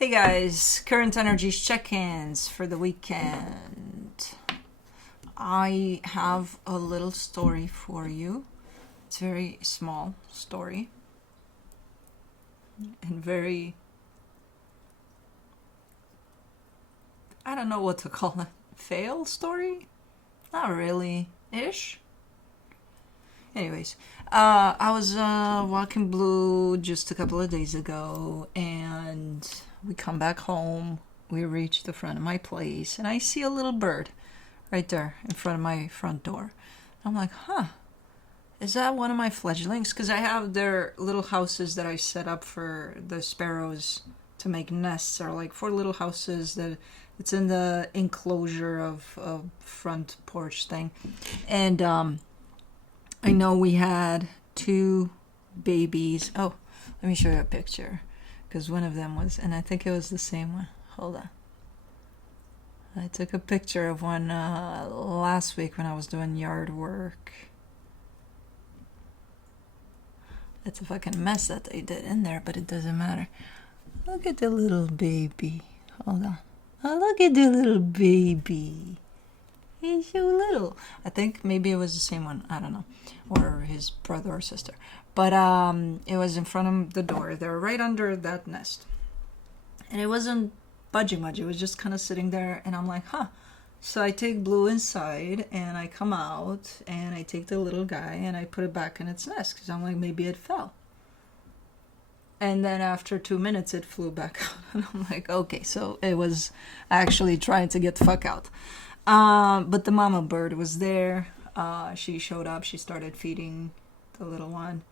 Hey guys, current energies check-ins for the weekend. I have a little story for you. It's a very small story and very, I don't know what to call it, fail story? Not really, ish. Anyways, I was walking Blue just a couple of days ago, and we come back home. We reach the front of my place, and I see a little bird right there in front of my front door. I'm like, huh, is that one of my fledglings? Because I have their little houses that I set up for the sparrows to make nests, are like 4 little houses that it's in the enclosure of a front porch thing. And I know we had 2 babies. Oh, let me show you a picture, because one of them was, and I think it was the same one. Hold on. I took a picture of one last week when I was doing yard work. It's a fucking mess that they did in there, but it doesn't matter. Look at the little baby. Hold on. Oh, look at the little baby. He's so little. I think maybe it was the same one. I don't know. Or his brother or sister. But it was in front of the door. They were right under that nest. And it wasn't budging much. It was just kind of sitting there. And I'm like, huh. So I take Blue inside and I come out and I take the little guy and I put it back in its nest. Because I'm like, maybe it fell. And then after 2 minutes, it flew back out. And I'm like, okay. So it was actually trying to get the fuck out. But the mama bird was there. She showed up. She started feeding the little one.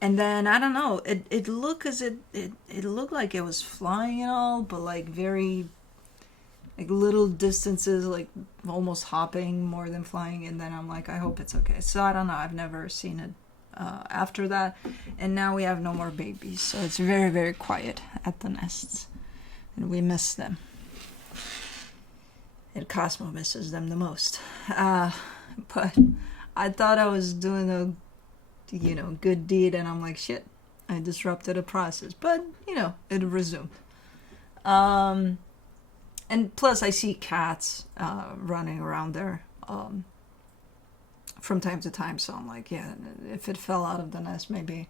And then, I don't know, it looked as it looked like it was flying and all, but like very, like little distances, like almost hopping more than flying. And then I'm like, I hope it's okay. So I don't know. I've never seen it after that. And now we have no more babies. So it's very, very quiet at the nests. And we miss them. And Cosmo misses them the most. But I thought I was doing a, good deed, and I'm like, shit, I disrupted a process. But, it resumed. And plus I see cats running around there from time to time. So I'm like, yeah, if it fell out of the nest, maybe,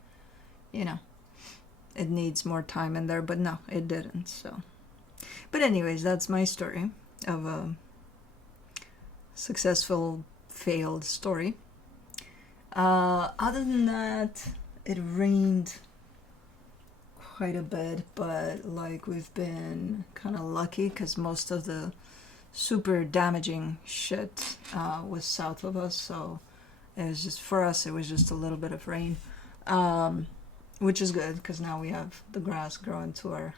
it needs more time in there. But no, it didn't. So, but anyways, that's my story of a successful failed story. Other than that, it rained quite a bit, but like we've been kind of lucky because most of the super damaging shit was south of us, so it was just, for us, it was just a little bit of rain, which is good because now we have the grass growing to our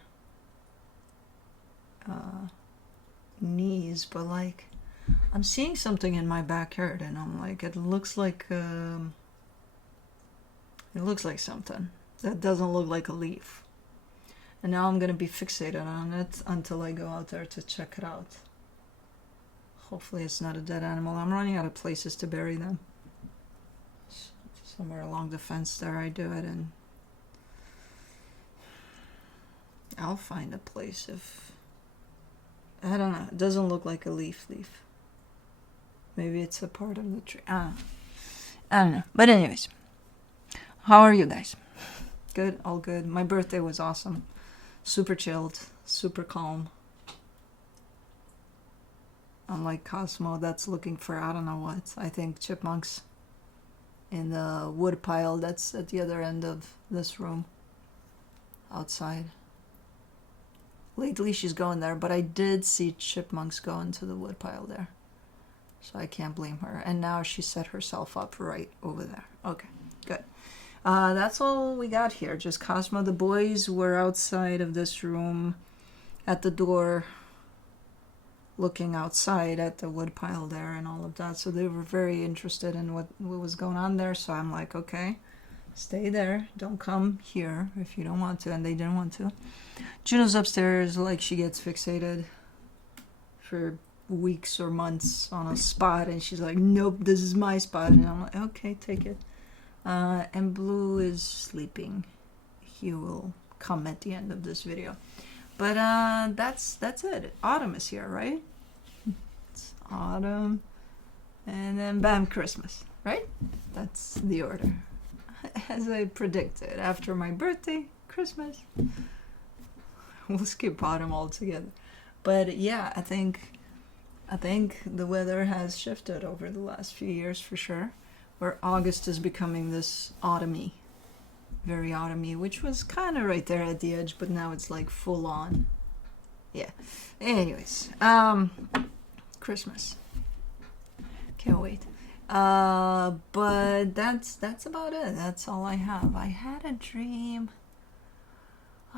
knees. But like, I'm seeing something in my backyard, and I'm like, it looks like something that doesn't look like a leaf. And now I'm gonna be fixated on it until I go out there to check it out. Hopefully it's not a dead animal. I'm running out of places to bury them. Somewhere along the fence there I do it, and I'll find a place if, I don't know, it doesn't look like a leaf. Maybe it's a part of the tree. I don't know. But anyways, how are you guys? Good? All good. My birthday was awesome. Super chilled. Super calm. Unlike Cosmo, that's looking for I don't know what. I think chipmunks in the wood pile that's at the other end of this room. Outside. Lately she's going there, but I did see chipmunks go into the wood pile there. So I can't blame her. And now she set herself up right over there. Okay, good. That's all we got here. Just Cosmo. The boys were outside of this room at the door looking outside at the wood pile there and all of that. So they were very interested in what was going on there. So I'm like, okay, stay there. Don't come here if you don't want to. And they didn't want to. Juno's upstairs, like she gets fixated for weeks or months on a spot, and she's like, nope, this is my spot. And I'm like, okay, take it. And Blue is sleeping. He will come at the end of this video. But that's it. Autumn is here, right? It's autumn, and then bam, Christmas, right? That's the order. As I predicted, after my birthday, Christmas. We'll skip autumn altogether. But yeah, I think the weather has shifted over the last few years for sure, where August is becoming this autumny, very autumny, which was kind of right there at the edge, but now it's like full on. Yeah. Anyways, Christmas. Can't wait. But that's about it. That's all I have. I had a dream.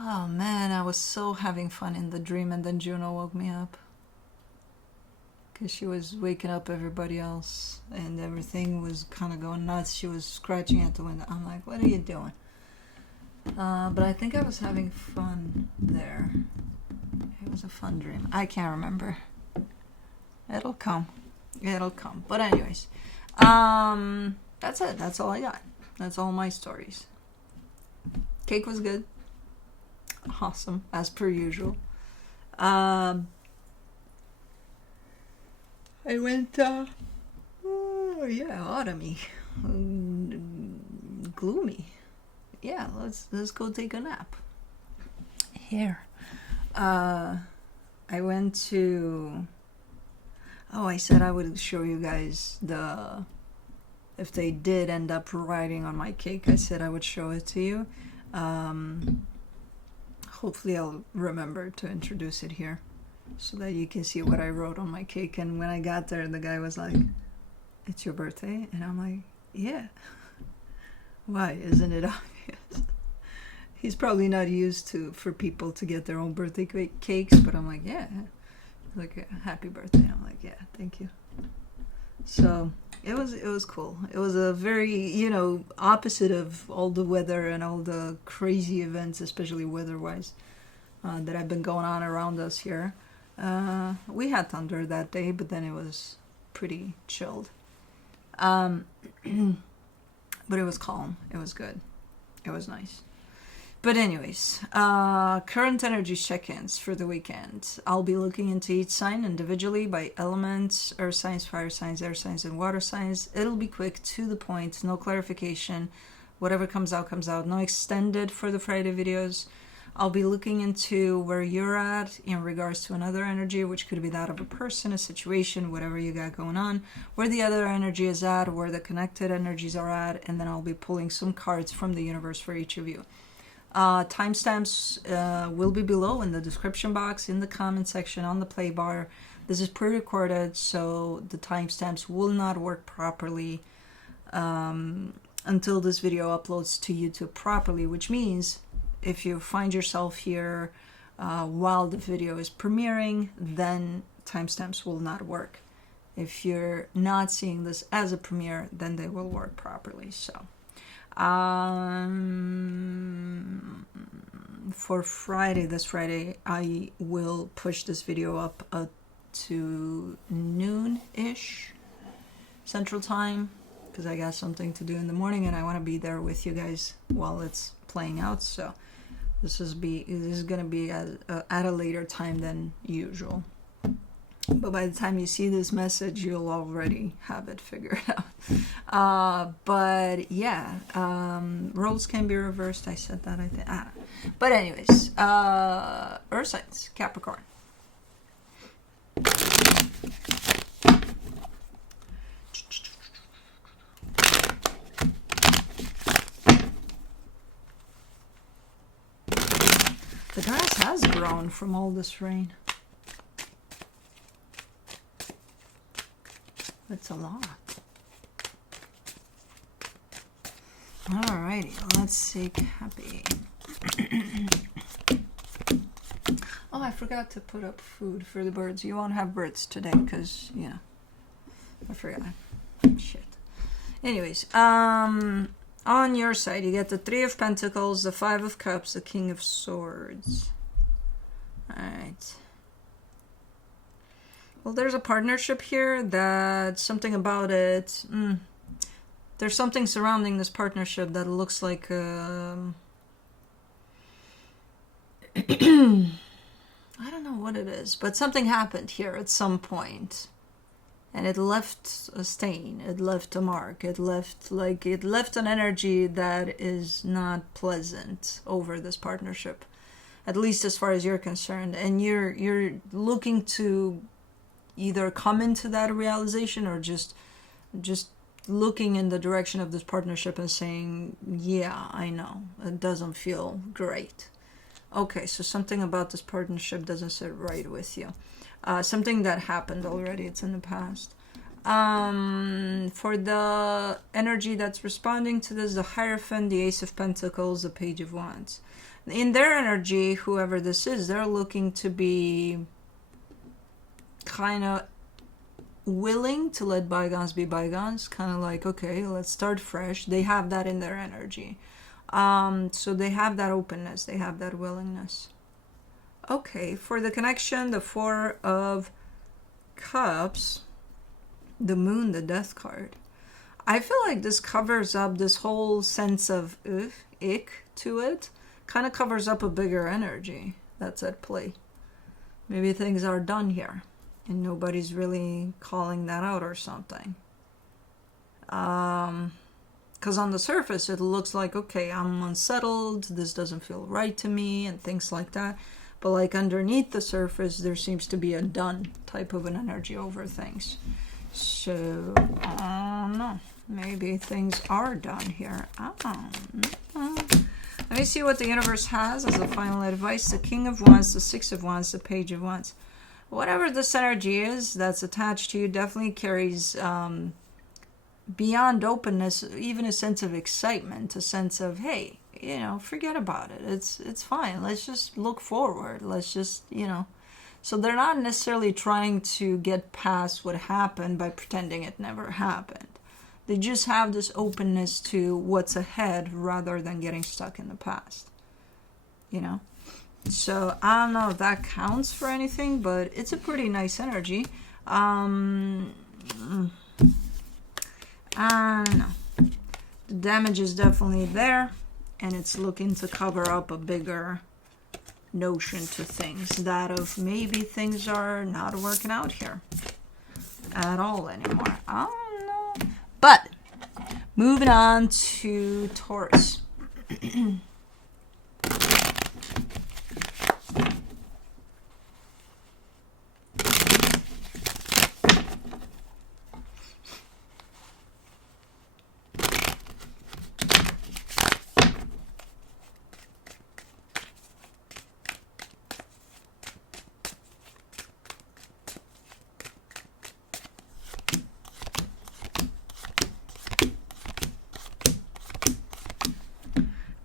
Oh man, I was so having fun in the dream, and then Juno woke me up. Because she was waking up everybody else, and everything was kind of going nuts. She was scratching at the window. I'm like, what are you doing? But I think I was having fun there. It was a fun dream. I can't remember. It'll come. It'll come. But anyways, that's it. That's all I got. That's all my stories. Cake was good. Awesome, as per usual. I went, oh yeah, autumny, gloomy. Yeah, let's go take a nap. Here, I went to. Oh, I said I would show you guys if they did end up writing on my cake. I said I would show it to you. Hopefully I'll remember to introduce it here so that you can see what I wrote on my cake. And when I got there, the guy was like, "It's your birthday?" And I'm like, "Yeah." Why? Isn't it obvious? He's probably not used for people to get their own birthday cakes, but I'm like, "Yeah." Like, "Yeah, happy birthday." I'm like, "Yeah, thank you." So it was cool. It was a very, opposite of all the weather and all the crazy events, especially weather-wise, that have been going on around us here. We had thunder that day, but then it was pretty chilled. But it was calm. It was good. It was nice. But anyways, current energy check-ins for the weekend. I'll be looking into each sign individually by elements: earth signs, fire signs, air signs, and water signs. It'll be quick, to the point, no clarification. Whatever comes out, comes out. No extended for the Friday videos. I'll be looking into where you're at in regards to another energy, which could be that of a person, a situation, whatever you got going on, where the other energy is at, where the connected energies are at, and then I'll be pulling some cards from the universe for each of you. Timestamps will be below in the description box, in the comment section, on the play bar. This is pre-recorded, so the timestamps will not work properly until this video uploads to YouTube properly, which means if you find yourself here while the video is premiering, then timestamps will not work. If you're not seeing this as a premiere, then they will work properly. So for this Friday, I will push this video up to noon-ish Central Time, because I got something to do in the morning and I want to be there with you guys while it's playing out. So this is going to be at a later time than usual. But by the time you see this message, you'll already have it figured out. But yeah, roles can be reversed. I said that, I think. But anyways, Earth signs, Capricorn. The grass has grown from all this rain. It's a lot. Alrighty, let's see, Cappy. Oh, I forgot to put up food for the birds. You won't have birds today because, I forgot. Shit. Anyways, on your side, you get the Three of Pentacles, the Five of Cups, the King of Swords. Alright. Well, there's a partnership here that something about it. There's something surrounding this partnership that looks like what it is, but something happened here at some point, and it left a stain, it left a mark, it left an energy that is not pleasant over this partnership, at least as far as you're concerned. And you're looking to either come into that realization, or just looking in the direction of this partnership and saying, yeah, I know, it doesn't feel great. Okay, so something about this partnership doesn't sit right with you. Something that happened already, it's in the past. For the energy that's responding to this, the Hierophant, the Ace of Pentacles, the Page of Wands. In their energy, whoever this is, they're looking to be kind of willing to let bygones be bygones, kind of like, okay, let's start fresh. They have that in their energy. So they have that openness, they have that willingness. Okay, for the connection, the Four of Cups, the Moon, the Death card. I feel like this covers up this whole sense of ick to it. Kind of covers up a bigger energy that's at play. Maybe things are done here, and nobody's really calling that out or something. Because on the surface, it looks like, okay, I'm unsettled, this doesn't feel right to me, and things like that. But like underneath the surface, there seems to be a done type of an energy over things. So, I don't know. Maybe things are done here. I don't know. Let me see what the universe has as a final advice. The King of Wands, the Six of Wands, the Page of Wands. Whatever this energy is that's attached to you definitely carries beyond openness, even a sense of excitement, a sense of, hey, you know, forget about it. It's fine. Let's just look forward. Let's just, you know. So they're not necessarily trying to get past what happened by pretending it never happened. They just have this openness to what's ahead rather than getting stuck in the past. You know? So I don't know if that counts for anything, but it's a pretty nice energy. I don't know. The damage is definitely there, and it's looking to cover up a bigger notion to things, that of maybe things are not working out here at all anymore. I don't know. But moving on to Taurus.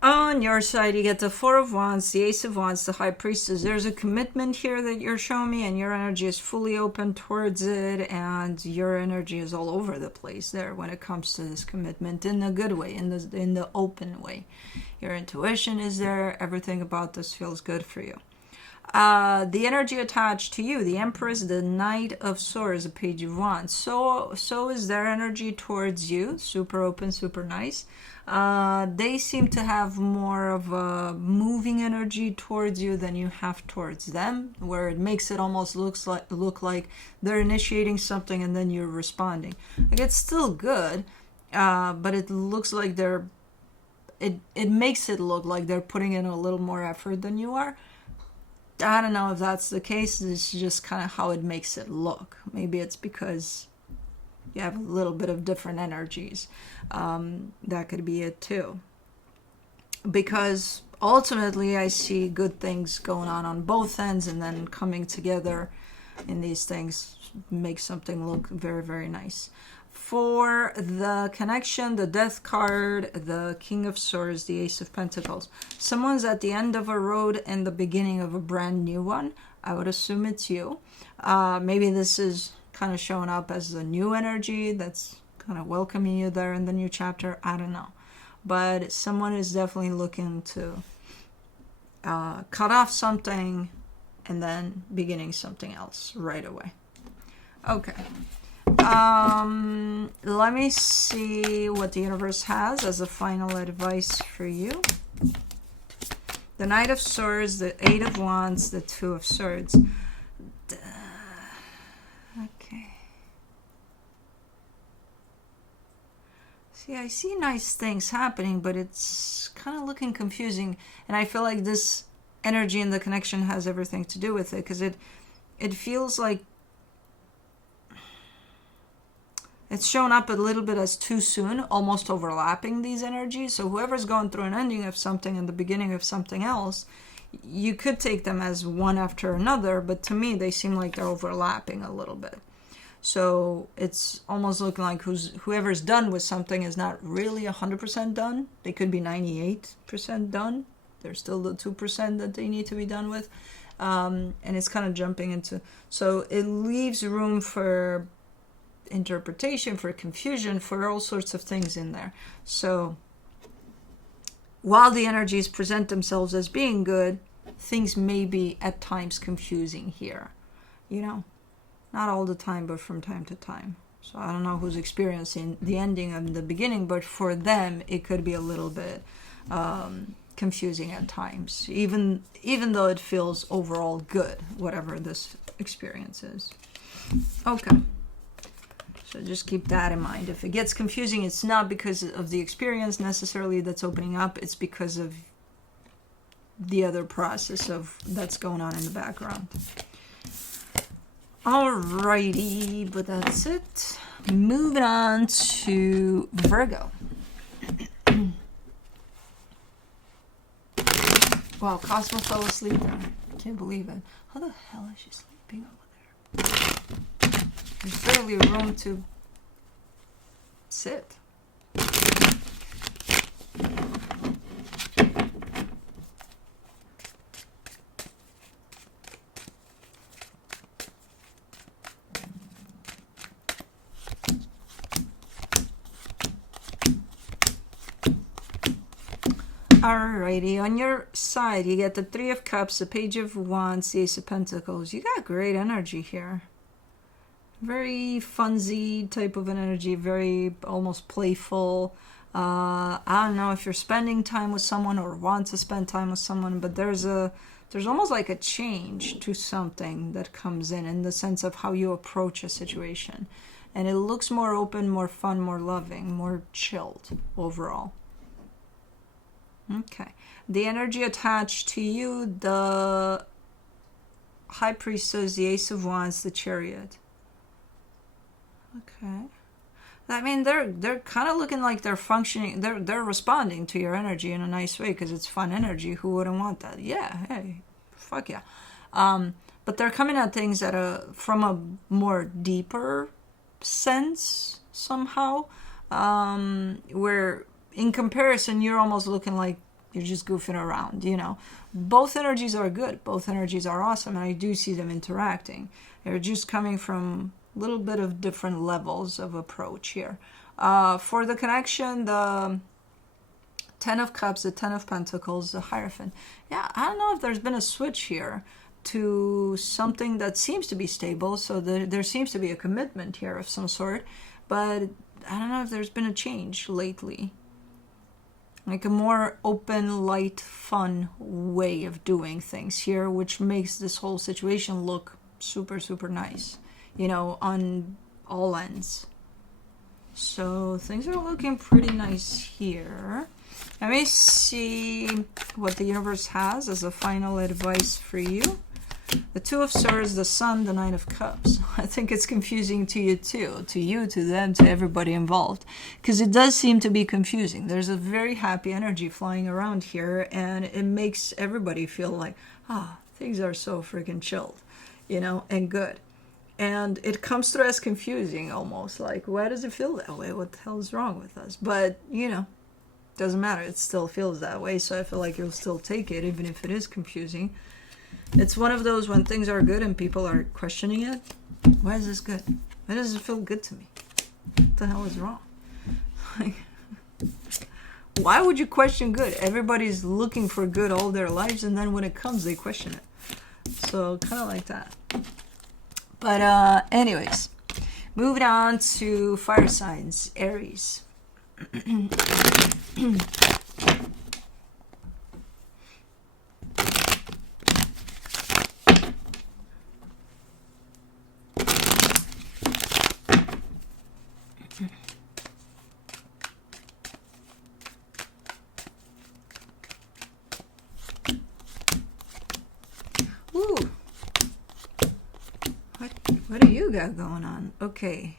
On your side, you get the Four of Wands, the Ace of Wands, the High Priestess. There's a commitment here that you're showing me, and your energy is fully open towards it, and your energy is all over the place there when it comes to this commitment, in a good way, in the open way. Your intuition is there. Everything about this feels good for you. The energy attached to you, the Empress, the Knight of Swords, the Page of Wands. So is their energy towards you. Super open, super nice. They seem to have more of a moving energy towards you than you have towards them, where it makes it almost look like they're initiating something and then you're responding. Like, it's still good, but it looks like it makes it look like they're putting in a little more effort than you are. I don't know if that's the case. It's just kind of how it makes it look. Maybe it's because you have a little bit of different energies. That could be it too. Because ultimately I see good things going on both ends, and then coming together in these things makes something look very, very nice. For the connection, the Death card, the King of Swords, the Ace of Pentacles. Someone's at the end of a road and the beginning of a brand new one. I would assume it's you. Maybe this is kind of showing up as a new energy that's kind of welcoming you there in the new chapter. I don't know. But someone is definitely looking to cut off something and then beginning something else right away. Okay. Let me see what the universe has as a final advice for you. The Knight of Swords, the Eight of Wands, the Two of Swords. Okay. See, I see nice things happening, but it's kind of looking confusing. And I feel like this energy in the connection has everything to do with it, because it feels like it's shown up a little bit as too soon, almost overlapping these energies. So whoever's going through an ending of something and the beginning of something else, you could take them as one after another, but to me they seem like they're overlapping a little bit. So it's almost looking like whoever's done with something is not really 100% done. They could be 98% done. There's still the 2% that they need to be done with. And it's kind of jumping into... So it leaves room for interpretation, for confusion, for all sorts of things in there. So while the energies present themselves as being good, things may be at times confusing here. You know? Not all the time, but from time to time. So I don't know who's experiencing the ending and the beginning, but for them, it could be a little bit confusing at times, even though it feels overall good, whatever this experience is. Okay. So just keep that in mind. If it gets confusing, it's not because of the experience necessarily that's opening up. It's because of the other process that's going on in the background. Alrighty, but that's it. Moving on to Virgo. Wow, Cosmo fell asleep there. Can't believe it. How the hell is she sleeping over there? There's barely room to sit. Alrighty, on your side, you get the Three of Cups, the Page of Wands, the Ace of Pentacles. You got great energy here. Very funsy type of an energy, very almost playful. I don't know if you're spending time with someone or want to spend time with someone, but there's almost like a change to something that comes in the sense of how you approach a situation. And it looks more open, more fun, more loving, more chilled overall. Okay. The energy attached to you, the High Priestess, the Ace of Wands, the Chariot. Okay. I mean, they're kind of looking like they're functioning, they're responding to your energy in a nice way because it's fun energy. Who wouldn't want that? Yeah, hey, fuck yeah. But they're coming at things from a more deeper sense somehow, where in comparison, you're almost looking like you're just goofing around, you know. Both energies are good. Both energies are awesome, and I do see them interacting. They're just coming from a little bit of different levels of approach here. For the connection, the Ten of Cups, the Ten of Pentacles, the Hierophant. Yeah, I don't know if there's been a switch here to something that seems to be stable, so there seems to be a commitment here of some sort, but I don't know if there's been a change lately. Like a more open, light, fun way of doing things here, which makes this whole situation look super, super nice, you know, on all ends. So things are looking pretty nice here. Let me see what the universe has as a final advice for you. The Two of Swords, the Sun, the Nine of Cups. I think it's confusing to you too. To you, to them, to everybody involved. Because it does seem to be confusing. There's a very happy energy flying around here. And it makes everybody feel like, things are so freaking chilled. You know, and good. And it comes through as confusing almost. Like, why does it feel that way? What the hell is wrong with us? But, you know, doesn't matter. It still feels that way. So I feel like you'll still take it, even if it is confusing. It's one of those when things are good and people are questioning it. Why is this good? Why does it feel good to me? What the hell is wrong? Like, why would you question good? Everybody's looking for good all their lives, and then when it comes, they question it. So, kind of like that. But anyways, moving on to fire signs, Aries. Ooh. What do you got going on? Okay.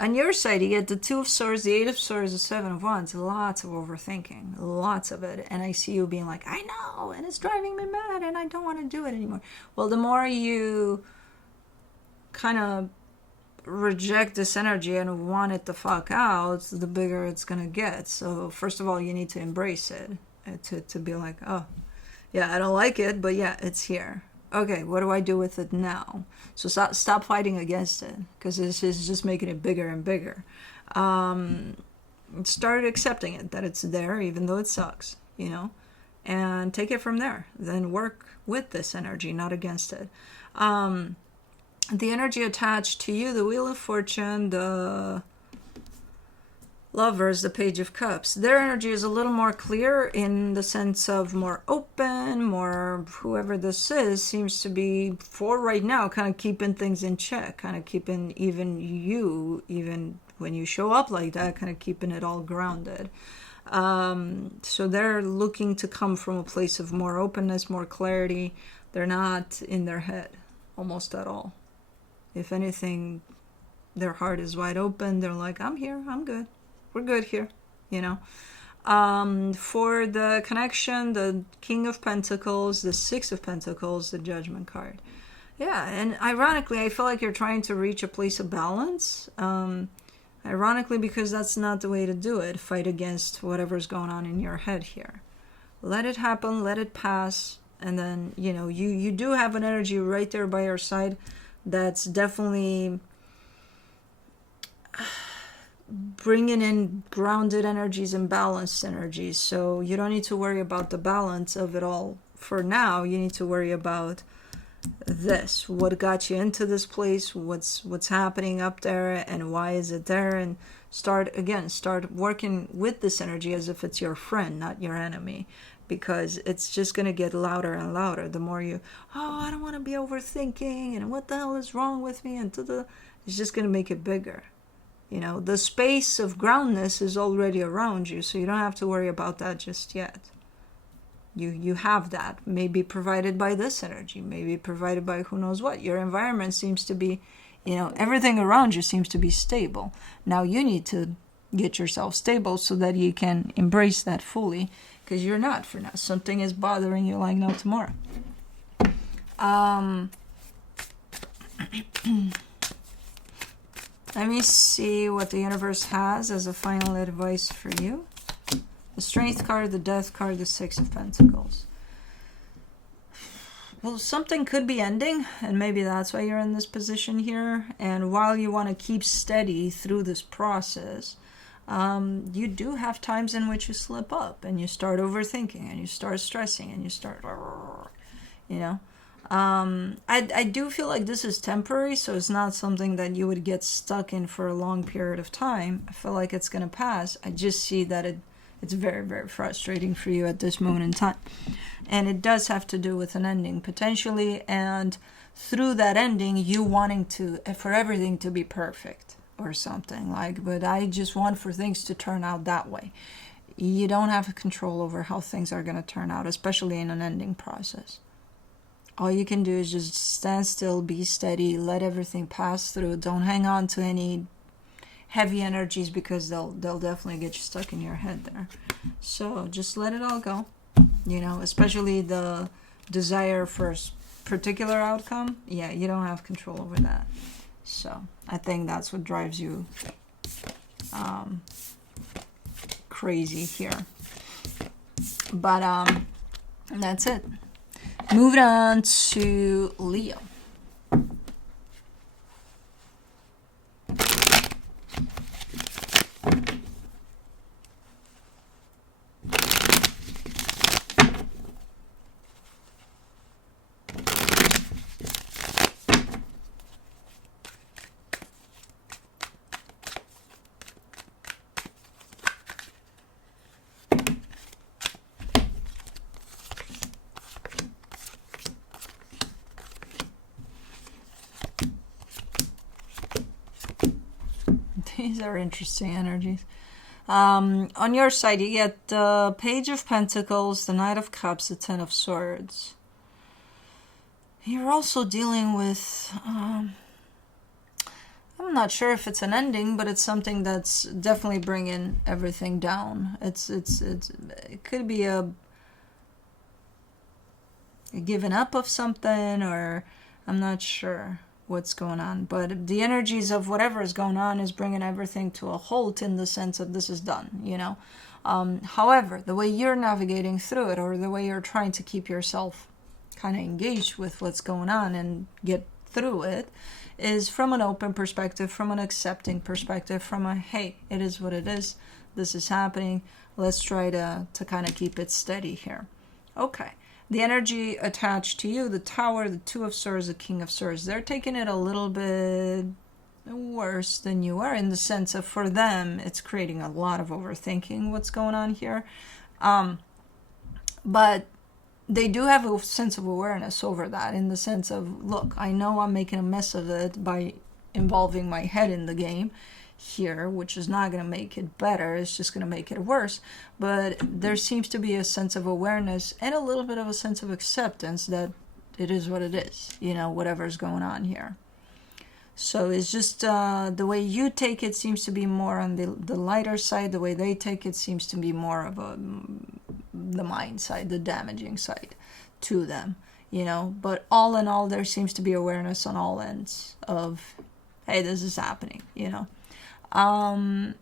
On your side, you get the Two of Swords, the Eight of Swords, the Seven of Wands. Lots of overthinking. Lots of it. And I see you being like, I know, and it's driving me mad, and I don't want to do it anymore. Well, the more you kind of reject this energy and want it to fuck out, the bigger it's going to get. So, first of all, you need to embrace it. To be like, oh, yeah, I don't like it, but yeah, it's here. Okay, what do I do with it now? So stop fighting against it, because this is just making it bigger and bigger. Start accepting it, that it's there, even though it sucks, you know, and take it from there. Then work with this energy, not against it. The energy attached to you, the Wheel of Fortune, the Lovers, the Page of Cups, their energy is a little more clear in the sense of more open, more, whoever this is seems to be, for right now, kind of keeping things in check, kind of keeping even when you show up like that, kind of keeping it all grounded. So they're looking to come from a place of more openness, more clarity. They're not in their head almost at all. If anything, their heart is wide open. They're like, I'm here, I'm good. We're good here, you know. For the connection, the King of Pentacles, the Six of Pentacles, the Judgment card. Yeah, and ironically, I feel like you're trying to reach a place of balance. Ironically, because that's not the way to do it. Fight against whatever's going on in your head here. Let it happen, let it pass, and then, you know, you do have an energy right there by your side that's definitely bringing in grounded energies and balanced energies. So you don't need to worry about the balance of it all for now. You need to worry about this, what got you into this place, what's happening up there, and why is it there, and start working with this energy as if it's your friend, not your enemy, because it's just going to get louder and louder the more you, I don't want to be overthinking, and what the hell is wrong with me, and it's just going to make it bigger. You know, the space of groundness is already around you, so you don't have to worry about that just yet. You have that, maybe provided by this energy, maybe provided by who knows what. Your environment seems to be, you know, everything around you seems to be stable. Now you need to get yourself stable so that you can embrace that fully, because you're not for now. Something is bothering you like no tomorrow. Let me see what the universe has as a final advice for you. The Strength card, the Death card, the Six of Pentacles. Well, something could be ending, and maybe that's why you're in this position here. And while you want to keep steady through this process, you do have times in which you slip up, and you start overthinking, and you start stressing, and you start, you know. I do feel like this is temporary, so it's not something that you would get stuck in for a long period of time. I feel like it's going to pass. I just see that it's very, very frustrating for you at this moment in time. And it does have to do with an ending, potentially, and through that ending, you wanting for everything to be perfect or something. But I just want for things to turn out that way. You don't have control over how things are going to turn out, especially in an ending process. All you can do is just stand still, be steady, let everything pass through. Don't hang on to any heavy energies, because they'll definitely get you stuck in your head there. So just let it all go, you know, especially the desire for a particular outcome. Yeah, you don't have control over that. So I think that's what drives you crazy here. But that's it. Moving on to Leo. These are interesting energies. On your side, you get the Page of Pentacles, the Knight of Cups, the Ten of Swords. You're also dealing with, I'm not sure if it's an ending, but it's something that's definitely bringing everything down. It could be a giving up of something, or I'm not sure what's going on. But the energies of whatever is going on is bringing everything to a halt in the sense of this is done, you know. However, the way you're navigating through it, or the way you're trying to keep yourself kind of engaged with what's going on and get through it, is from an open perspective, from an accepting perspective, from a, hey, it is what it is, this is happening, let's try to kind of keep it steady here. Okay, the energy attached to you, the Tower, the Two of Swords, the King of Swords, they're taking it a little bit worse than you are, in the sense of, for them, it's creating a lot of overthinking what's going on here. But they do have a sense of awareness over that, in the sense of, look, I know I'm making a mess of it by involving my head in the game here, which is not going to make it better, it's just going to make it worse. But there seems to be a sense of awareness and a little bit of a sense of acceptance that it is what it is, you know, whatever's going on here. So it's just the way you take it seems to be more on the lighter side. The way they take it seems to be more of the mind side, the damaging side to them, you know. But all in all, there seems to be awareness on all ends of, hey, this is happening, you know.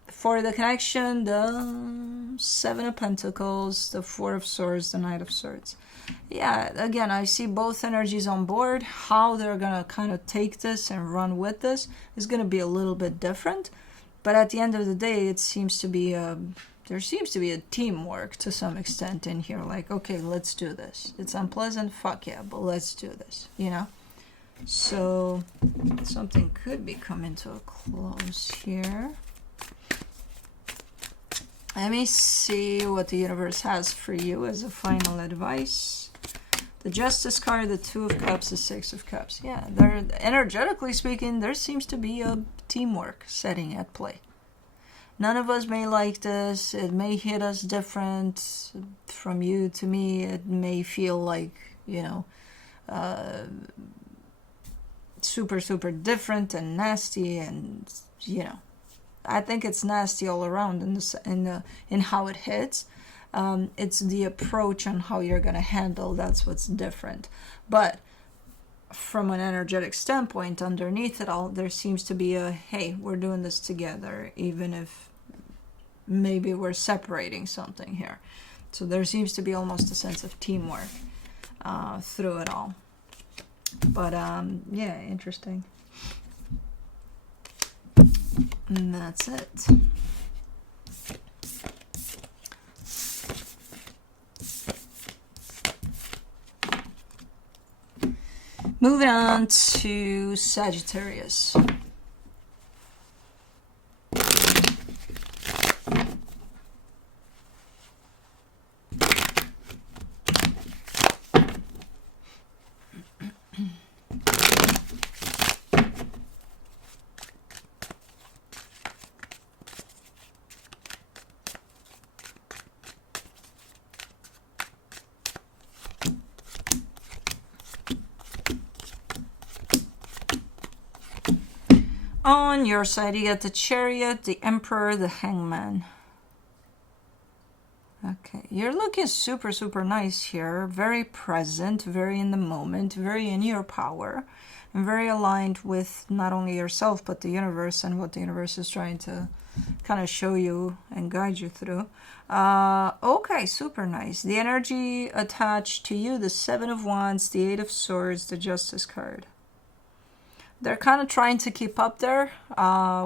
For the connection, the Seven of Pentacles, the Four of Swords, the Knight of Swords. Yeah, again, I see both energies on board. How they're going to kind of take this and run with this is going to be a little bit different. But at the end of the day, it seems to be there seems to be a teamwork to some extent in here. Like, okay, let's do this. It's unpleasant, fuck yeah, but let's do this, you know? So something could be coming to a close here. Let me see what the universe has for you as a final advice. The Justice card, the Two of Cups, the Six of Cups. Yeah, there, energetically speaking, there seems to be a teamwork setting at play. None of us may like this. It may hit us different. From you to me, it may feel like, you know, super, super different and nasty, and, you know, I think it's nasty all around in how it hits. It's the approach on how you're going to handle, that's what's different. But from an energetic standpoint, underneath it all, there seems to be a, hey, we're doing this together, even if maybe we're separating something here. So there seems to be almost a sense of teamwork through it all. But yeah, interesting. And that's it. Moving on to Sagittarius. On your side, you got the Chariot, the Emperor, the Hangman. Okay, you're looking super, super nice here. Very present, very in the moment, very in your power, and very aligned with not only yourself, but the universe and what the universe is trying to kind of show you and guide you through. Okay, super nice. The energy attached to you, the Seven of Wands, the Eight of Swords, the Justice card. They're kind of trying to keep up there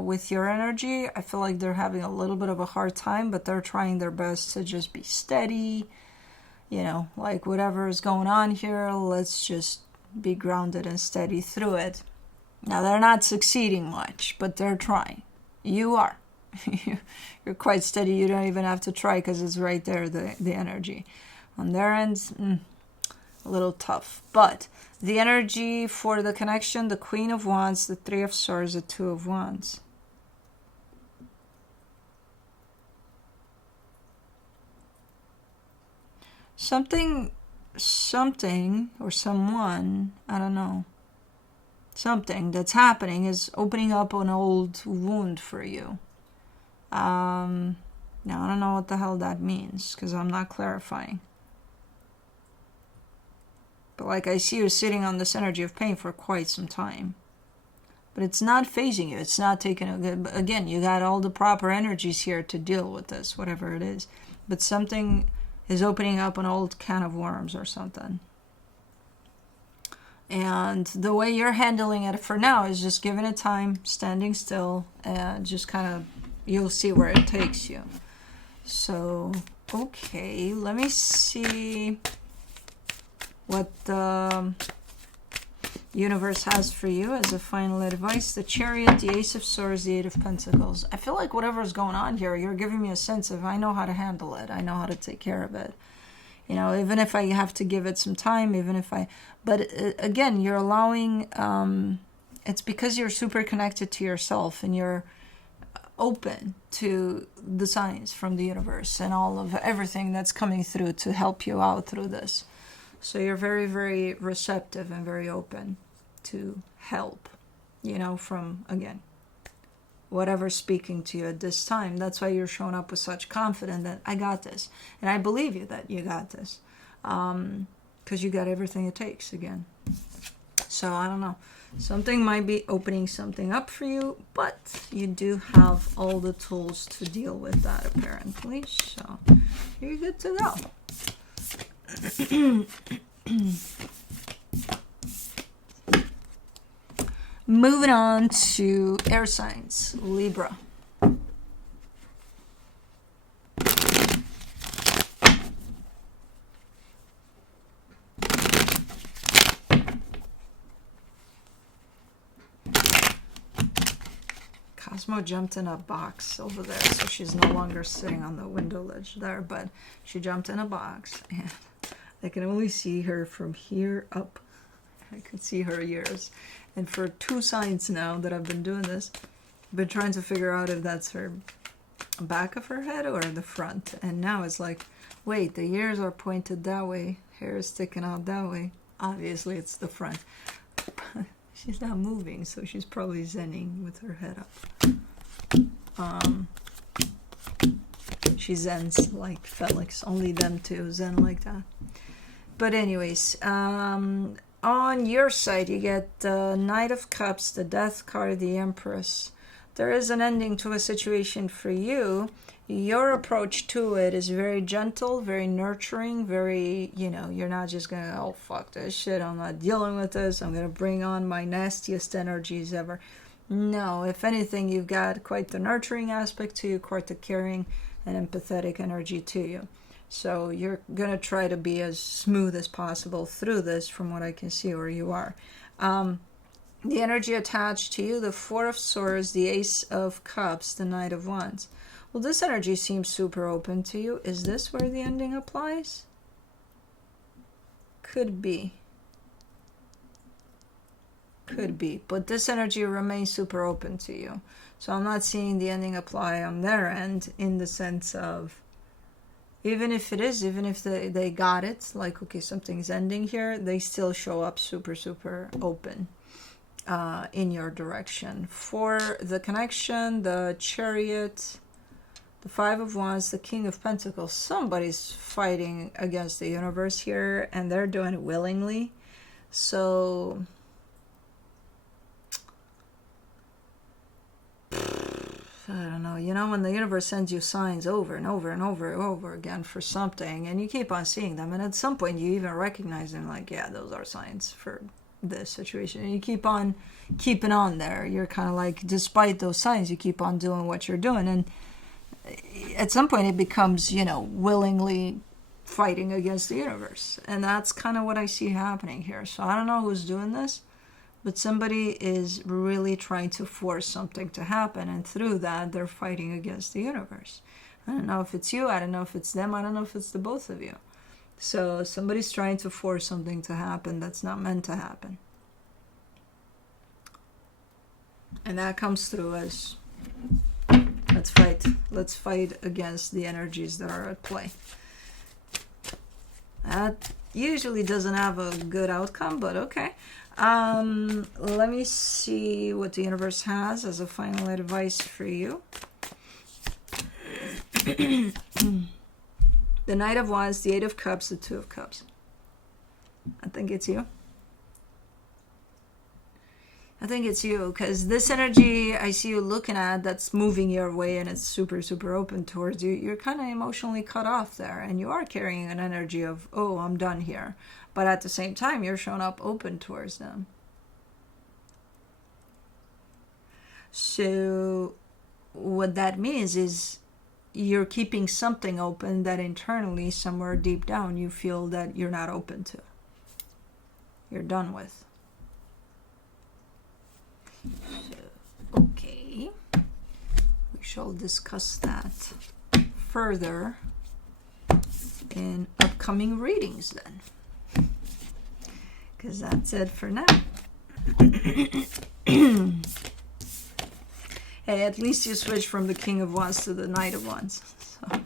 with your energy. I feel like they're having a little bit of a hard time, but they're trying their best to just be steady. You know, like whatever is going on here, let's just be grounded and steady through it. Now, they're not succeeding much, but they're trying. You are. You're quite steady. You don't even have to try because it's right there, the energy. On their end, a little tough. But the energy for the connection, the Queen of Wands, the Three of Swords, the Two of Wands. Something something or someone, I don't know, something that's happening is opening up an old wound for you. Now, I don't know what the hell that means because I'm not clarifying. But like I see you sitting on this energy of pain for quite some time. But it's not phasing you. It's not taking again, you got all the proper energies here to deal with this, whatever it is. But something is opening up an old can of worms or something. And the way you're handling it for now is just giving it time, standing still, and just kind of, you'll see where it takes you. So, okay, let me see what the universe has for you as a final advice. The Chariot, the Ace of Swords, the Eight of Pentacles. I feel like whatever's going on here, you're giving me a sense of, I know how to handle it. I know how to take care of it. You know, even if I have to give it some time, even if I... But again, you're allowing... it's because you're super connected to yourself and you're open to the signs from the universe and all of everything that's coming through to help you out through this. So you're very, very receptive and very open to help, you know, from, again, whatever's speaking to you at this time. That's why you're showing up with such confidence that I got this. And I believe you that you got this. Because you got everything it takes, again. So, I don't know. Something might be opening something up for you, but you do have all the tools to deal with that, apparently. So, you're good to go. Moving on to air signs, Libra. Cosmo jumped in a box over there, so she's no longer sitting on the window ledge there, but she jumped in a box, and I can only see her from here up. I could see her ears. And for 2 signs now that I've been doing this, I've been trying to figure out if that's her back of her head or the front. And now it's like, wait, the ears are pointed that way, hair is sticking out that way. Obviously it's the front. She's not moving, so she's probably zenning with her head up. She zens like Felix, only them two zen like that. But anyways, on your side, you get the Knight of Cups, the Death card, the Empress. There is an ending to a situation for you. Your approach to it is very gentle, very nurturing, very, you know, you're not just going to, oh, fuck this shit, I'm not dealing with this, I'm going to bring on my nastiest energies ever. No, if anything, you've got quite the nurturing aspect to you, quite the caring and empathetic energy to you. So you're going to try to be as smooth as possible through this from what I can see where you are. The energy attached to you, the Four of Swords, the Ace of Cups, the Knight of Wands. Well, this energy seems super open to you. Is this where the ending applies? Could be. Could be. But this energy remains super open to you. So I'm not seeing the ending apply on their end in the sense of, even if it is, even if they got it, like, okay, something's ending here, they still show up super, super open in your direction. For the connection, the Chariot, the Five of Wands, the King of Pentacles, somebody's fighting against the universe here, and they're doing it willingly. So I don't know, you know, when the universe sends you signs over and over and over and over again for something, and you keep on seeing them, and at some point you even recognize them, like, yeah, those are signs for this situation, and you keep on keeping on there. You're kind of like, despite those signs, you keep on doing what you're doing, and at some point it becomes, you know, willingly fighting against the universe. And that's kind of what I see happening here. So I don't know who's doing this, but somebody is really trying to force something to happen, and through that they're fighting against the universe. I don't know if it's you, I don't know if it's them, I don't know if it's the both of you. So somebody's trying to force something to happen that's not meant to happen. And that comes through as, let's fight against the energies that are at play. That usually doesn't have a good outcome, but okay. Let me see what the universe has as a final advice for you. The Knight of Wands, the Eight of Cups, the Two of Cups. I think it's you. I think it's you, because this energy I see you looking at that's moving your way and it's super, super open towards you. You're kind of emotionally cut off there, and you are carrying an energy of, oh, I'm done here. But at the same time, you're showing up open towards them. So what that means is you're keeping something open that internally, somewhere deep down, you feel that you're not open to. You're done with. So, okay. We shall discuss that further in upcoming readings then. Because that's it for now. Hey, at least you switched from the King of Wands to the Knight of Wands. So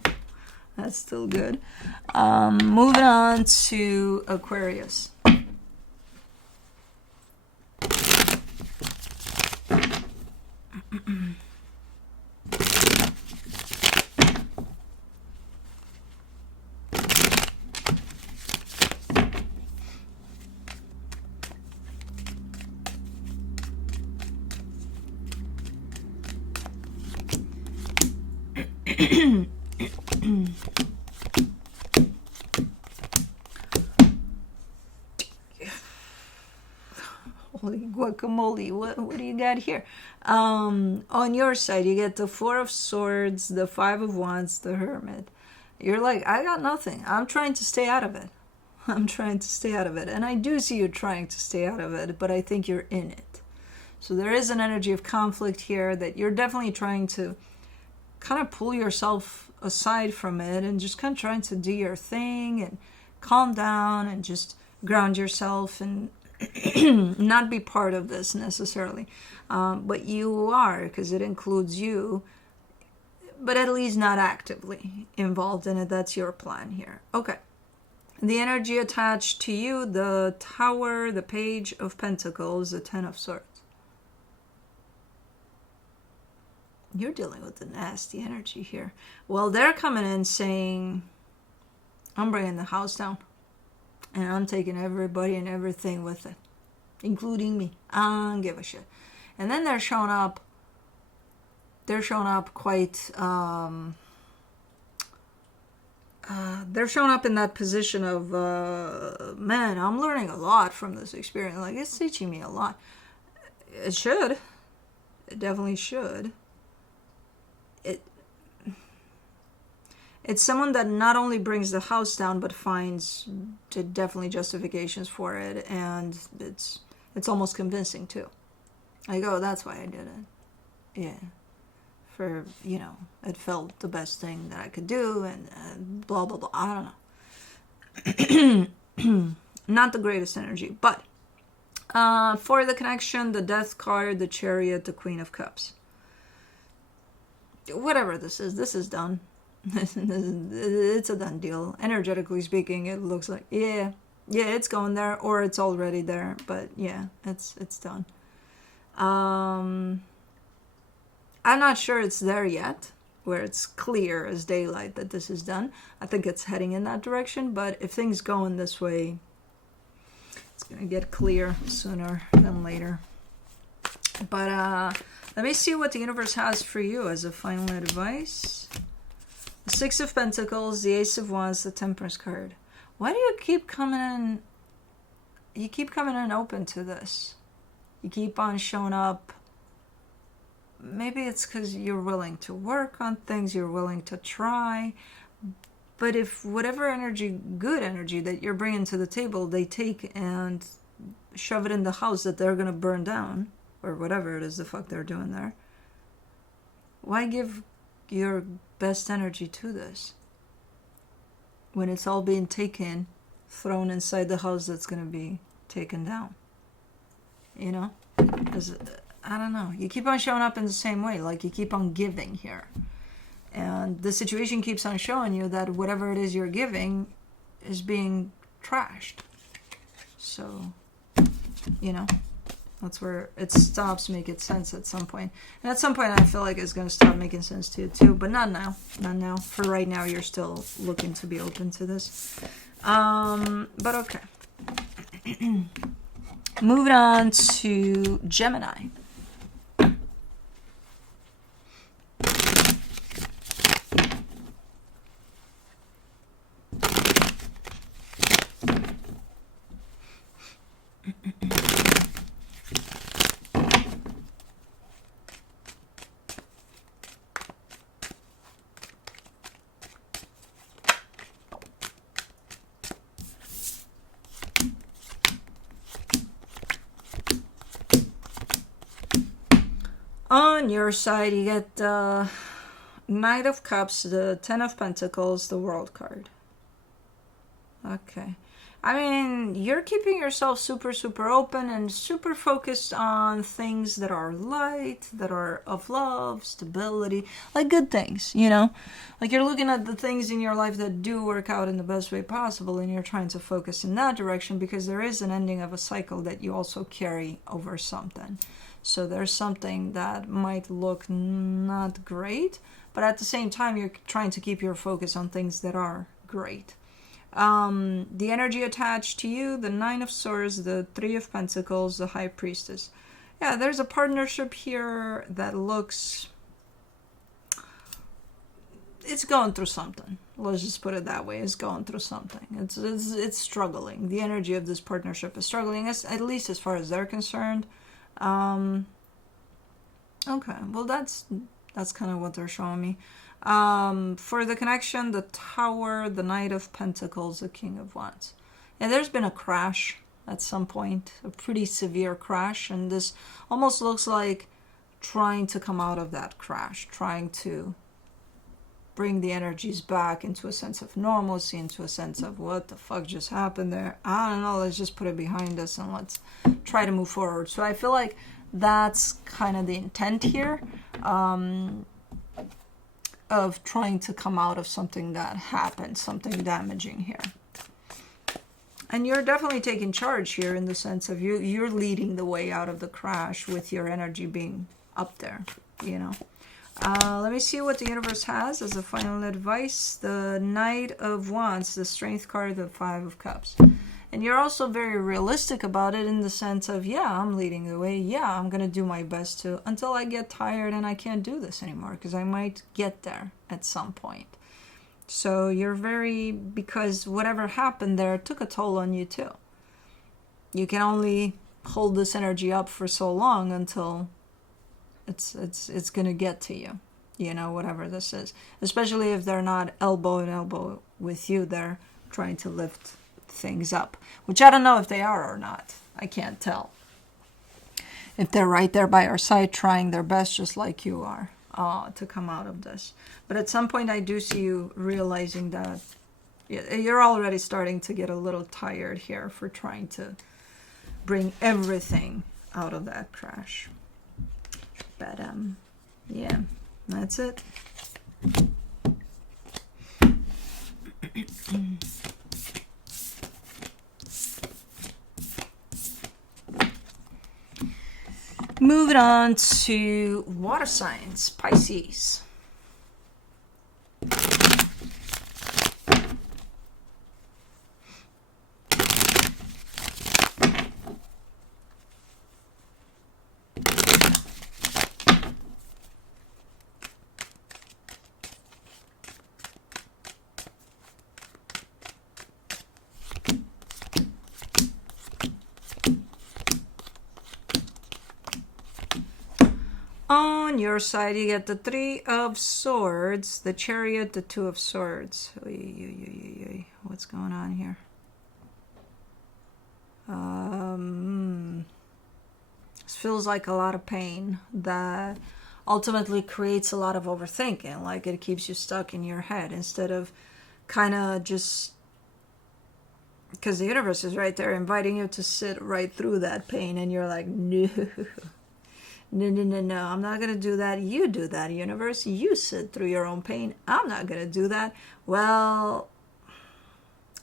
that's still good. Moving on to Aquarius. Holy guacamole, what do you got here? On your side, you get the Four of Swords, the Five of Wands, the Hermit. You're like, I got nothing. I'm trying to stay out of it. I'm trying to stay out of it. And I do see you trying to stay out of it, but I think you're in it. So there is an energy of conflict here that you're definitely trying to kind of pull yourself aside from it and just kind of trying to do your thing and calm down and just ground yourself and not be part of this necessarily. But you are, because it includes you, but at least not actively involved in it. That's your plan here. Okay. The energy attached to you, the Tower, the Page of Pentacles, the Ten of Swords. You're dealing with the nasty energy here. Well, they're coming in saying, I'm bringing the house down. And I'm taking everybody and everything with it. Including me. I don't give a shit. And then they're showing up. They're showing up quite... they're showing up in that position of, man, I'm learning a lot from this experience. Like, it's teaching me a lot. It should. It definitely should. It's someone that not only brings the house down, but finds definitely justifications for it. And it's almost convincing, too. Like, oh, that's why I did it. Yeah. For, you know, it felt the best thing that I could do, and blah, blah, blah. I don't know. Not the greatest energy. But for the connection, the Death card, the Chariot, the Queen of Cups. Whatever this is done. It's a done deal. Energetically speaking, it looks like, yeah, it's going there, or it's already there. But yeah, it's done. I'm not sure it's there yet, where it's clear as daylight that this is done. I think it's heading in that direction, but if things go in this way, it's going to get clear sooner than later. But let me see what the universe has for you as a final advice. The Six of Pentacles, the Ace of Wands, the Temperance card. Why do you keep coming in? You keep coming in open to this. You keep on showing up. Maybe it's because you're willing to work on things, you're willing to try. But if whatever energy, good energy that you're bringing to the table, they take and shove it in the house that they're going to burn down, or whatever it is the fuck they're doing there, why give your best energy to this when it's all being taken, thrown inside the house that's going to be taken down? You know? I don't know. You keep on showing up in the same way, like you keep on giving here. And the situation keeps on showing you that whatever it is you're giving is being trashed. So, you know, that's where it stops making sense at some point. And at some point I feel like it's going to stop making sense to you too, but not now. Not now. For right now, you're still looking to be open to this. But okay. Moving on to Gemini. On your side, you get the Knight of Cups, the Ten of Pentacles, the World card. Okay. I mean, you're keeping yourself super, super open and super focused on things that are light, that are of love, stability, like good things, you know? Like you're looking at the things in your life that do work out in the best way possible, and you're trying to focus in that direction because there is an ending of a cycle that you also carry over something. So there's something that might look not great, but at the same time, you're trying to keep your focus on things that are great. The energy attached to you, the Nine of Swords, the Three of Pentacles, the High Priestess. Yeah, there's a partnership here that looks... It's going through something. Let's just put it that way. It's going through something. It's struggling. The energy of this partnership is struggling, at least as far as they're concerned. Okay, well that's kind of what they're showing me. For the connection, the Tower, the Knight of Pentacles, the King of Wands. And there's been a crash at some point, a pretty severe crash, and this almost looks like trying to come out of that crash, trying to bring the energies back into a sense of normalcy, into a sense of what the fuck just happened there. I don't know, let's just put it behind us and let's try to move forward. So I feel like that's kind of the intent here, of trying to come out of something that happened, something damaging here. And you're definitely taking charge here in the sense of you're leading the way out of the crash with your energy being up there, you know. Let me see what the universe has as a final advice. The Knight of Wands, the Strength card, the Five of Cups. And you're also very realistic about it in the sense of, yeah, I'm leading the way. Yeah, I'm going to do my best to, until I get tired and I can't do this anymore, because I might get there at some point. So you're very, because whatever happened there took a toll on you too. You can only hold this energy up for so long until it's going to get to you, you know, whatever this is. Especially if they're not elbow in elbow with you, they're trying to lift things up, which I don't know if they are or not. I can't tell. If they're right there by our side trying their best just like you are to come out of this. But at some point I do see you realizing that you're already starting to get a little tired here for trying to bring everything out of that crash. But yeah, that's it. Moving on to water signs, Pisces. On your side, you get the Three of Swords, the Chariot, the Two of Swords. What's going on here? This feels like a lot of pain that ultimately creates a lot of overthinking. Like it keeps you stuck in your head instead of kind of just... Because the universe is right there inviting you to sit right through that pain, and you're like, no. No, I'm not going to do that. You do that, universe. You sit through your own pain. I'm not going to do that. Well,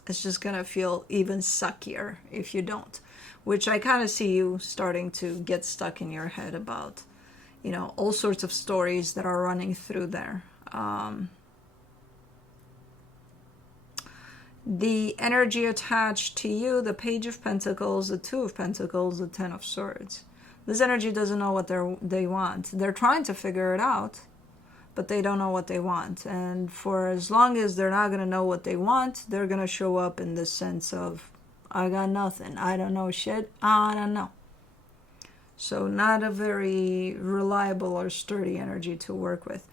It's just going to feel even suckier if you don't, which I kind of see you starting to get stuck in your head about, you know, all sorts of stories that are running through there. The energy attached to you, the Page of Pentacles, the Two of Pentacles, the Ten of Swords. This energy doesn't know what they want. They're trying to figure it out, but they don't know what they want. And for as long as they're not going to know what they want, they're going to show up in this sense of, I got nothing. I don't know shit. I don't know. So not a very reliable or sturdy energy to work with.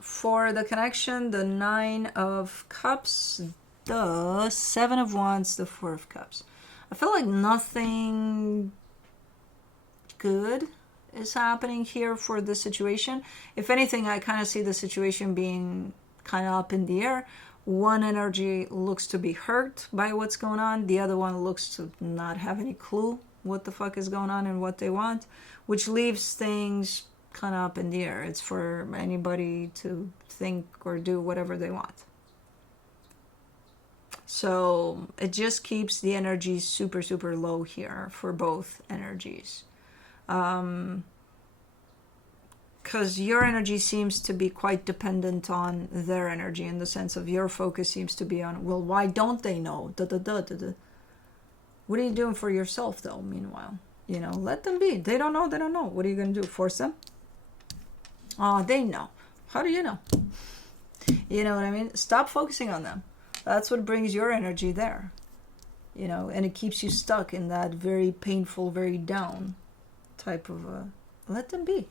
For the connection, the Nine of Cups, the Seven of Wands, the Four of Cups. I feel like nothing good is happening here for the situation. If anything, I kind of see the situation being kind of up in the air. One energy looks to be hurt by what's going on. The other one looks to not have any clue what the fuck is going on and what they want, which leaves things kind of up in the air. It's for anybody to think or do whatever they want. So it just keeps the energy super, super low here for both energies. Because your energy seems to be quite dependent on their energy, in the sense of your focus seems to be on, well, why don't they know? What are you doing for yourself, though, meanwhile? You know, let them be. They don't know, they don't know. What are you going to do? Force them? Oh, they know. How do you know? You know what I mean? Stop focusing on them. That's what brings your energy there. You know, and it keeps you stuck in that very painful, very down type of, let them be.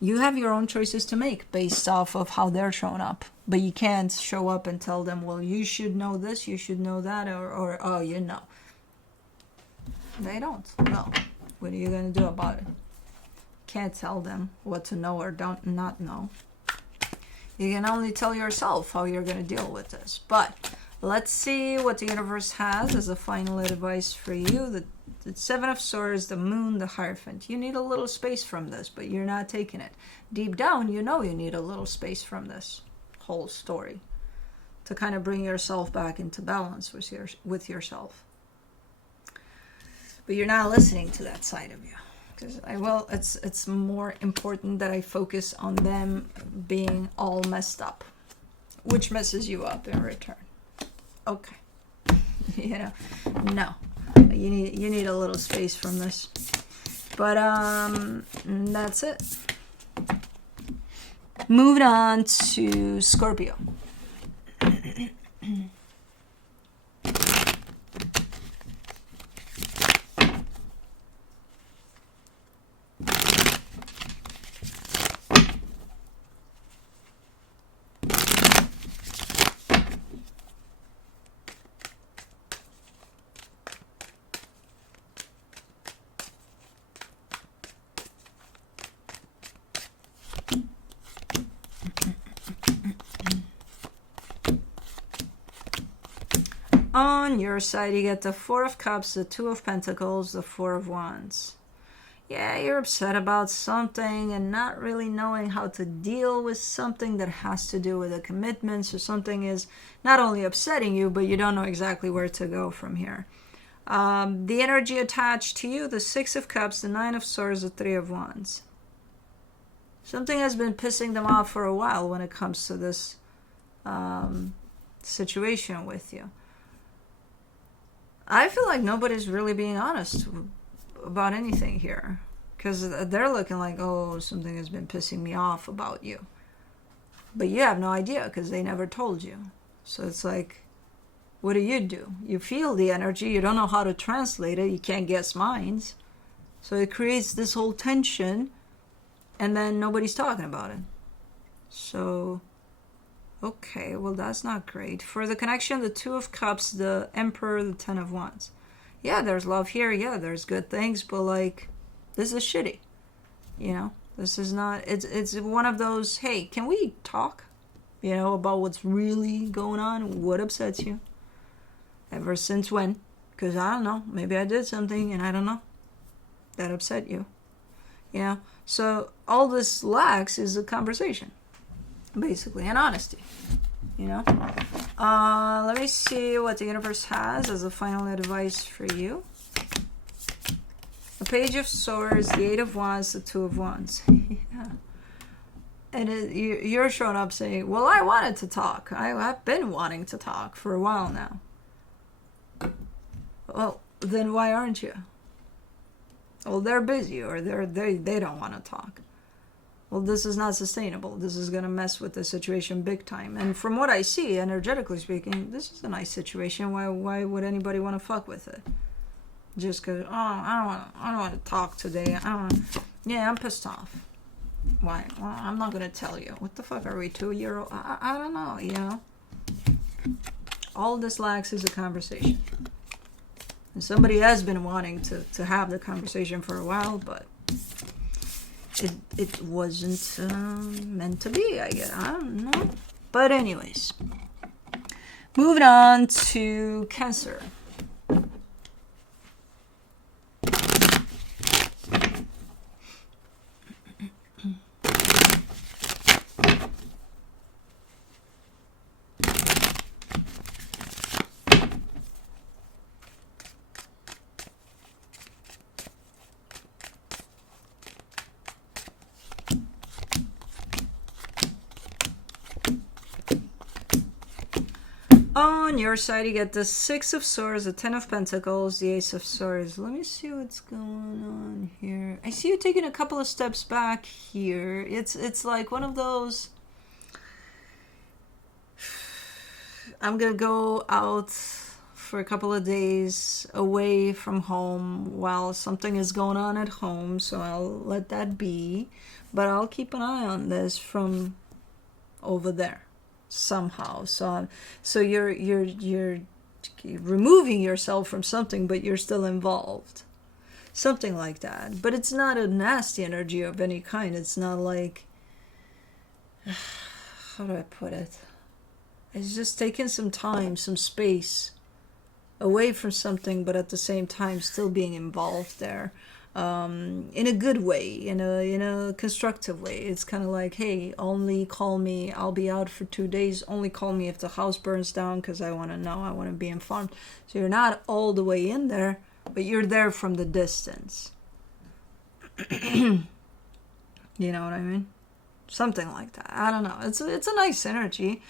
You have your own choices to make based off of how they're showing up. But you can't show up and tell them, well, you should know this, you should know that, or oh, you know. They don't know. What are you going to do about it? Can't tell them what to know or don't not know. You can only tell yourself how you're going to deal with this. But let's see what the universe has as a final advice for you. The Seven of Swords, the Moon, the Hierophant. You need a little space from this, but you're not taking it. Deep down, you know you need a little space from this whole story to kind of bring yourself back into balance with yourself. But you're not listening to that side of you. Because it's more important that I focus on them being all messed up, which messes you up in return. Okay. You know, no. You need a little space from this. But that's it. Moving on to Scorpio. On your side, you get the Four of Cups, the Two of Pentacles, the Four of Wands. Yeah, you're upset about something and not really knowing how to deal with something that has to do with a commitment. So something is not only upsetting you, but you don't know exactly where to go from here. The energy attached to you, the Six of Cups, the Nine of Swords, the Three of Wands. Something has been pissing them off for a while when it comes to this situation with you. I feel like nobody's really being honest about anything here, because they're looking like, oh, something has been pissing me off about you, but you have no idea because they never told you. So it's like, what do? You feel the energy, you don't know how to translate it, you can't guess minds, so it creates this whole tension, and then nobody's talking about it. So okay, well, that's not great. For the connection, the Two of Cups, the Emperor, the Ten of Wands. Yeah, there's love here. Yeah, there's good things, but like, this is shitty. You know, this is not, it's one of those, hey, can we talk, you know, about what's really going on? What upsets you? Ever since when? Because I don't know, maybe I did something and I don't know, that upset you. You know, so all this lacks is a conversation, basically, and honesty, you know. Let me see what the universe has as a final advice for you. The Page of Swords, the Eight of Wands, the Two of Wands. Yeah. And you're showing up saying, well, I wanted to talk. I've been wanting to talk for a while now. Well, then why aren't you? Well, they're busy, or they don't want to talk. Well, this is not sustainable. This is going to mess with the situation big time. And from what I see, energetically speaking, this is a nice situation. Why would anybody want to fuck with it? Just because, oh, I don't want to talk today. Yeah, I'm pissed off. Why? Well, I'm not going to tell you. What the fuck are we, 2-year-old? I don't know, you know? All this lacks is a conversation. And somebody has been wanting to have the conversation for a while, but it wasn't meant to be, I guess. I don't know. But anyways, moving on to Cancer. On your side, you get the Six of Swords, the Ten of Pentacles, the Ace of Swords. Let me see what's going on here. I see you taking a couple of steps back here. It's like one of those, I'm gonna go out for a couple of days away from home while something is going on at home, so I'll let that be. But I'll keep an eye on this from over there. Somehow, so you're removing yourself from something, but you're still involved, something like that. But it's not a nasty energy of any kind. It's not like, how do I put it? It's just taking some time, some space away from something, but at the same time still being involved there. In a good way, in a constructive way. It's kind of like, hey, only call me, I'll be out for 2 days, only call me if the house burns down, because I want to know, I want to be informed. So you're not all the way in there, but you're there from the distance. You know what I mean? Something like that. I don't know. It's a nice energy.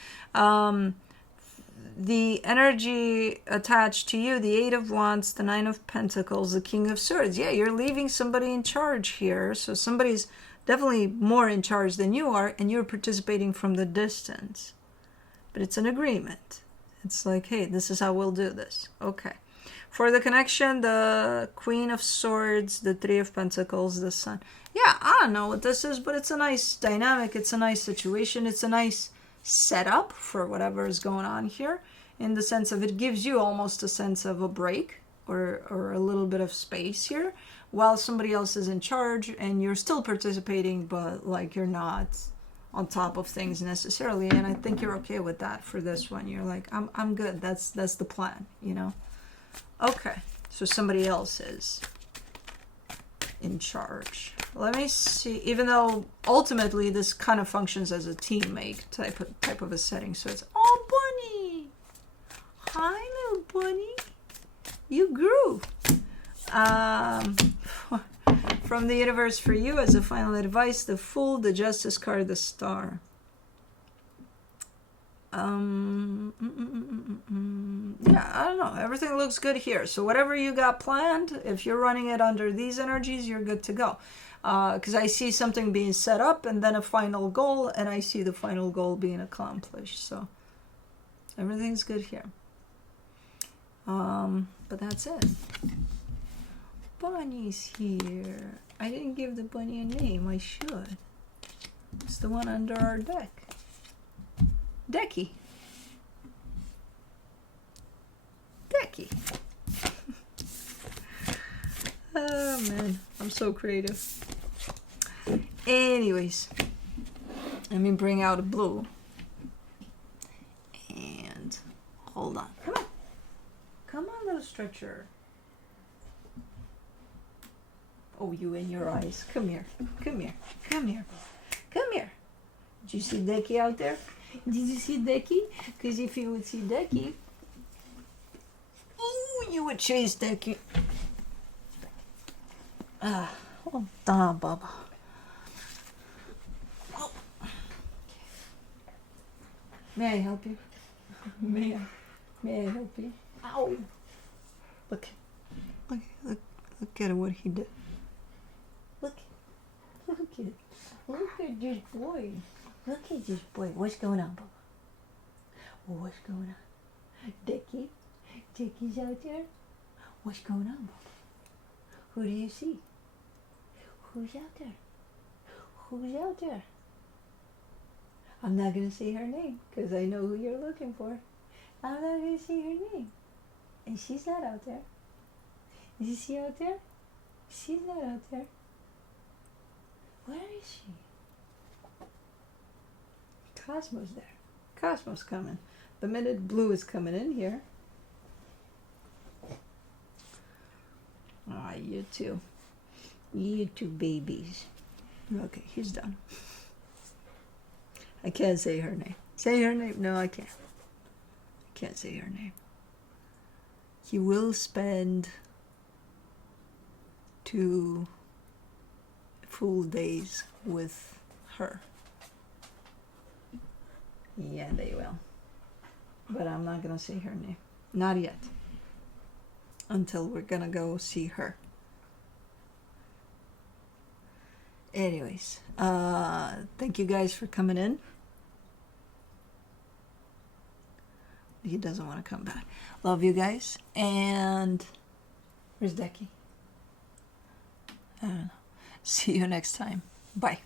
The energy attached to you, the Eight of Wands, the Nine of Pentacles, the King of Swords. Yeah, you're leaving somebody in charge here. So somebody's definitely more in charge than you are, and you're participating from the distance. But it's an agreement. It's like, hey, this is how we'll do this. Okay. For the connection, the Queen of Swords, the Three of Pentacles, the Sun. Yeah, I don't know what this is, but it's a nice dynamic. It's a nice situation. It's a nice setup for whatever is going on here, in the sense of it gives you almost a sense of a break or a little bit of space here while somebody else is in charge, and you're still participating, but like you're not on top of things necessarily. And I think you're okay with that for this one. You're like, I'm good. That's the plan, you know? Okay, so somebody else is in charge. Let me see, even though ultimately this kind of functions as a teammate type of a setting. So it's, oh, bunny. Hi, little bunny. You grew. From the universe for you as a final advice, the Fool, the Justice card, the Star. Yeah, I don't know. Everything looks good here. So whatever you got planned, if you're running it under these energies, you're good to go. Because I see something being set up and then a final goal, and I see the final goal being accomplished. So everything's good here. But that's it. Bunny's here. I didn't give the bunny a name. I should. It's the one under our deck. Decky. Decky. Oh man, I'm so creative. Anyways, let me bring out a blue. And hold on. Come on. Come on, little stretcher. Oh, you and your eyes. Come here. Come here. Come here. Come here. Did you see Decky out there? Did you see Decky? Because if you would see Decky, ooh, you would chase Decky. Hold on, Baba. Oh. May I help you? May I help you? Ow! Look at what he did. Look at this boy. Look at this boy. What's going on, Baba? What's going on? Decky's out there? What's going on, Baba? Who do you see? Who's out there? Who's out there? I'm not going to say her name because I know who you're looking for. I'm not going to say her name. And she's not out there. Is she out there? She's not out there. Where is she? Cosmo's there. Cosmo's coming. The minute Blue is coming in here. Ah, you two. You two babies. Okay, he's done. I can't say her name. Say her name? No, I can't. I can't say her name. He will spend 2 full days with her. Yeah, they will. But I'm not going to say her name. Not yet. Until we're going to go see her. Anyways, thank you guys for coming in. He doesn't want to come back. Love you guys. And where's Decky? I don't know. See you next time. Bye.